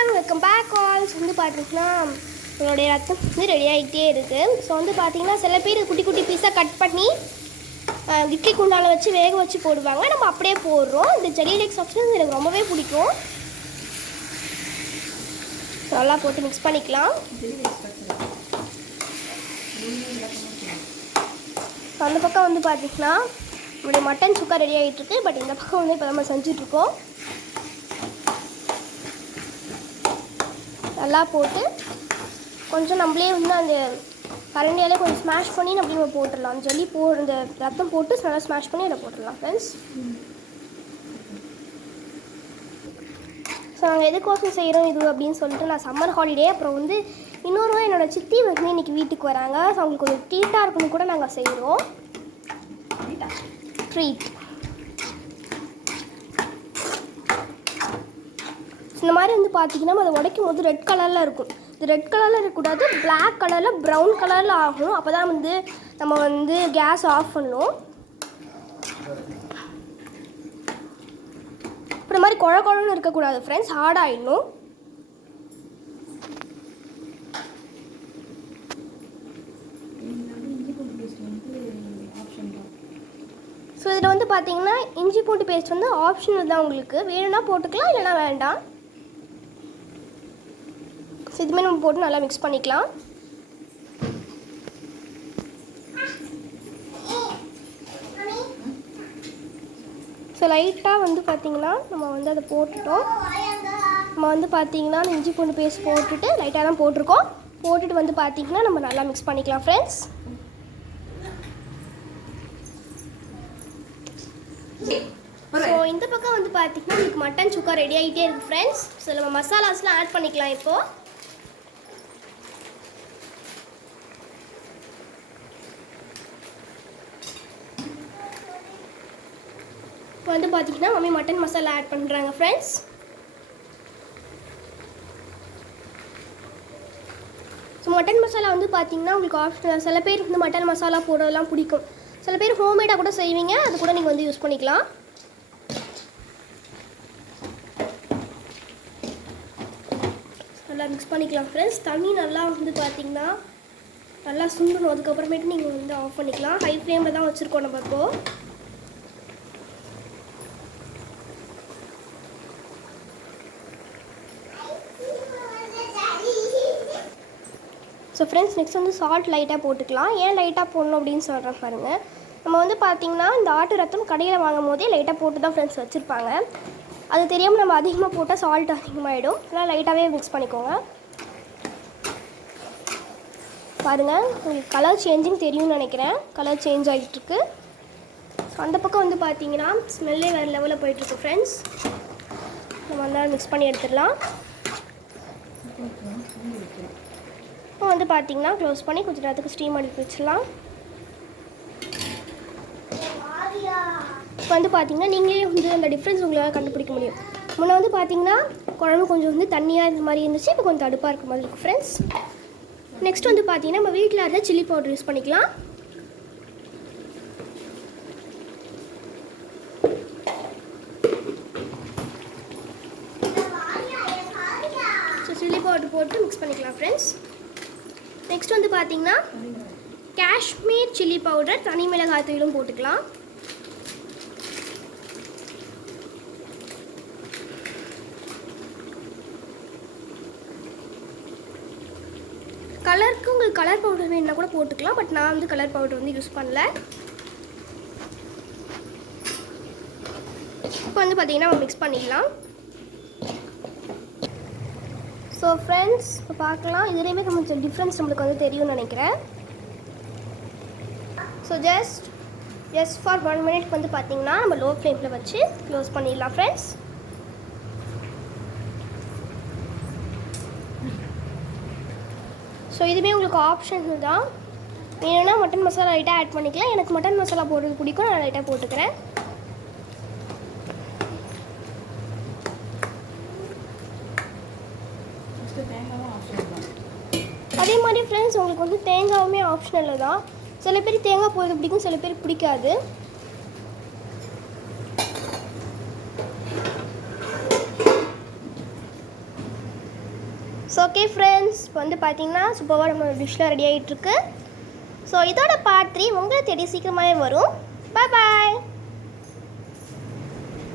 Everyone welcome back Alps வந்து பார்த்தீங்கன்னா உங்களுடைய ரத்தம் வந்து ரெடி ஆகிட்டே இருக்குது. ஸோ வந்து பார்த்தீங்கன்னா சில பேர் குட்டி குட்டி பீஸாக கட் பண்ணி இட்லி குண்டால வச்சு வேக வச்சு போடுவாங்க. நம்ம அப்படியே போடுறோம். இந்த ஜெல்லி லேக்ஸ் ஆப்ஷன் எனக்கு ரொம்பவே பிடிக்கும். நல்லா போட்டு மிக்ஸ் பண்ணிக்கலாம். அந்த பக்கம் வந்து பார்த்தீங்கன்னா நம்மளுடைய மட்டன் சுக்கா ரெடி ஆகிட்டு இருக்கு. பட் இந்த பக்கம் வந்து இப்போ நம்ம செஞ்சிட்ருக்கோம். நல்லா போட்டு கொஞ்சம் நம்மளே வந்து அந்த கரண்டியாலே கொஞ்சம் ஸ்மாஷ் பண்ணி நம்ம போட்டுடலாம். ஜெல்லி இந்த ரத்தம் போட்டு நல்லா ஸ்மாஷ் பண்ணி அதில் போட்டுடலாம் ஃப்ரெண்ட்ஸ். ஸோ நாங்கள் எதுக்கோசம் செய்கிறோம் இது அப்படின்னு சொல்லிட்டு நான் சம்மர் ஹாலிடே அப்புறம் வந்து இன்னொரு என்னோடய சித்தி வந்து இன்றைக்கி வீட்டுக்கு வராங்க. ஸோ அவங்களுக்கு ஒரு ட்ரீட்டாக இருக்குன்னு கூட நாங்கள் செய்கிறோம். ட்ரீட் இந்த மாதிரி வந்து பார்த்திங்கன்னா அதை உடைக்கும் போது ரெட் கலரில் இருக்கும். இது ரெட் கலரில் இருக்கக்கூடாது, பிளாக் கலரில் ப்ரௌன் கலரில் ஆகும். அப்போ தான் வந்து நம்ம வந்து கேஸ் ஆஃப் பண்ணணும். அப்புறம் மாதிரி குழ குழன்னு இருக்கக்கூடாது ஃப்ரெண்ட்ஸ், ஹார்டாகிடணும். ஸோ இதில் வந்து பார்த்தீங்கன்னா இஞ்சி பூண்டு பேஸ்ட் வந்து ஆப்ஷனல் தான், உங்களுக்கு வேணும்னா போட்டுக்கலாம், இல்லைனா வேண்டாம். ஸோ இதுமாதிரி நம்ம போட்டு நல்லா மிக்ஸ் பண்ணிக்கலாம். ஸோ லைட்டாக வந்து பார்த்திங்கன்னா நம்ம வந்து அதை போட்டுட்டோம். நம்ம வந்து பார்த்திங்கன்னா இஞ்சி பூண்டு பேஸ்ட் போட்டுட்டு லைட்டாக தான் போட்டிருக்கோம். போட்டுட்டு வந்து பார்த்திங்கன்னா நம்ம நல்லா மிக்ஸ் பண்ணிக்கலாம் ஃப்ரெண்ட்ஸ். ஸோ இந்த பக்கம் வந்து பார்த்திங்கன்னா உங்களுக்கு மட்டன் சுக்கா ரெடி ஆகிட்டே இருக்குது ஃப்ரெண்ட்ஸ். ஸோ நம்ம மசாலாஸ்லாம் ஆட் பண்ணிக்கலாம். இப்போது வந்து பார்த்திங்கன்னா மம்மி மட்டன் மசாலா ஆட் பண்ணுறாங்க ஃப்ரெண்ட்ஸ். ஸோ மட்டன் மசாலா வந்து பார்த்திங்கன்னா உங்களுக்கு ஆப்ஷனல். சில பேர் வந்து மட்டன் மசாலா போடுறதெல்லாம் பிடிக்கும். சில பேர் ஹோம்மேடாக கூட செய்வீங்க, அது கூட நீங்கள் வந்து யூஸ் பண்ணிக்கலாம். நல்லா மிக்ஸ் பண்ணிக்கலாம் ஃப்ரெண்ட்ஸ். தண்ணி நல்லா வந்து பார்த்திங்கன்னா நல்லா சுண்டணும். அதுக்கப்புறமேட்டு நீங்கள் வந்து ஆஃப் பண்ணிக்கலாம். ஹை ஃப்ளேமில் தான் வச்சுருக்கோம் நம்ம இப்போது. ஸோ ஃப்ரெண்ட்ஸ் நெக்ஸ்ட் வந்து சால்ட் லைட்டாக போட்டுக்கலாம். ஏன் லைட்டாக போடணும் அப்படின்னு சொல்கிறேன் பாருங்கள். நம்ம வந்து பார்த்திங்கன்னா இந்த ஆட்டு ரத்தம் கடையில் வாங்கும் போதே லைட்டாக போட்டு தான் ஃப்ரெண்ட்ஸ் வச்சுருப்பாங்க. அது தெரியாமல் நம்ம அதிகமாக போட்டால் சால்ட் அதிகமாகிடும். அதனால் லைட்டாகவே மிக்ஸ் பண்ணிக்கோங்க. பாருங்கள் உங்களுக்கு கலர் சேஞ்சிங் தெரியும்னு நினைக்கிறேன். கலர் சேஞ்ச் ஆகிட்டுருக்கு. ஸோ அந்த பக்கம் வந்து பார்த்திங்கன்னா ஸ்மெல்லே வேறு லெவலில் போயிட்டுருக்கு ஃப்ரெண்ட்ஸ். நம்ம வந்து மிக்ஸ் பண்ணி எடுத்துடலாம். இப்போ வந்து பார்த்திங்கன்னா க்ளோஸ் பண்ணி கொஞ்சம் நேரத்துக்கு ஸ்டீம் அடிக்க வச்சிடலாம். இப்போ வந்து பார்த்திங்கன்னா நீங்களே வந்து அந்த டிஃப்ரென்ஸ் உங்களால் கண்டுபிடிக்க முடியும். முன்னே வந்து பார்த்திங்கன்னா குழம்பு கொஞ்சம் வந்து தண்ணியாக இந்த மாதிரி இருந்துச்சு, இப்போ கொஞ்சம் தடுப்பாக இருக்க மாதிரி இருக்குது ஃப்ரெண்ட்ஸ். நெக்ஸ்ட் வந்து பார்த்திங்கன்னா நம்ம வீட்டில் இருந்தால் சில்லி பவுடர் யூஸ் பண்ணிக்கலாம். ஸோ சில்லி பவுடர் போட்டு மிக்ஸ் பண்ணிக்கலாம் ஃப்ரெண்ட்ஸ். நெக்ஸ்ட் வந்து பார்த்திங்கன்னா காஷ்மீர் சில்லி பவுடர், தனி மிளகாய் தூளும் போட்டுக்கலாம். கலருக்கு உங்களுக்கு கலர் பவுடர் வேணுன்னா கூட போட்டுக்கலாம். பட் நான் வந்து கலர் பவுடர் வந்து யூஸ் பண்ணல. இப்போ வந்து பார்த்திங்கன்னா நம்ம மிக்ஸ் பண்ணிடலாம். ஸோ ஃப்ரெண்ட்ஸ் இப்போ பார்க்கலாம். இதுலேயுமே கொஞ்சம் டிஃப்ரென்ஸ் நம்மளுக்கு வந்து தெரியும்னு நினைக்கிறேன். ஸோ ஜஸ்ட் ஃபார் 1 மினிட் வந்து பார்த்திங்கன்னா நம்ம லோ ஃப்ளேமில் வச்சு க்ளோஸ் பண்ணிடலாம் ஃப்ரெண்ட்ஸ். ஸோ இதுவுமே உங்களுக்கு ஆப்ஷன் தான். வேணும்னா மட்டன் மசாலா லைட்டாக ஆட் பண்ணிக்கலாம். எனக்கு மட்டன் மசாலா போடுறது பிடிக்கும், நான் லைட்டாக போட்டுக்கிறேன். அதே மாதிரி ஃப்ரெண்ட்ஸ் உங்களுக்கு வந்து தேங்காயுமே ஆப்ஷனலில் தான். சில பேர் தேங்காய் போடுறது பிடிக்கும், சில பேருக்கு பிடிக்காது. ஸோ ஓகே ஃப்ரெண்ட்ஸ், இப்போ வந்து பார்த்தீங்கன்னா சூப்பராக நம்ம டிஷ்லாம் ரெடி ஆகிட்டுருக்கு. ஸோ இதோட பார்ட் 3 உங்களை தேடி சீக்கிரமாகவே வரும். பாய் பாய்.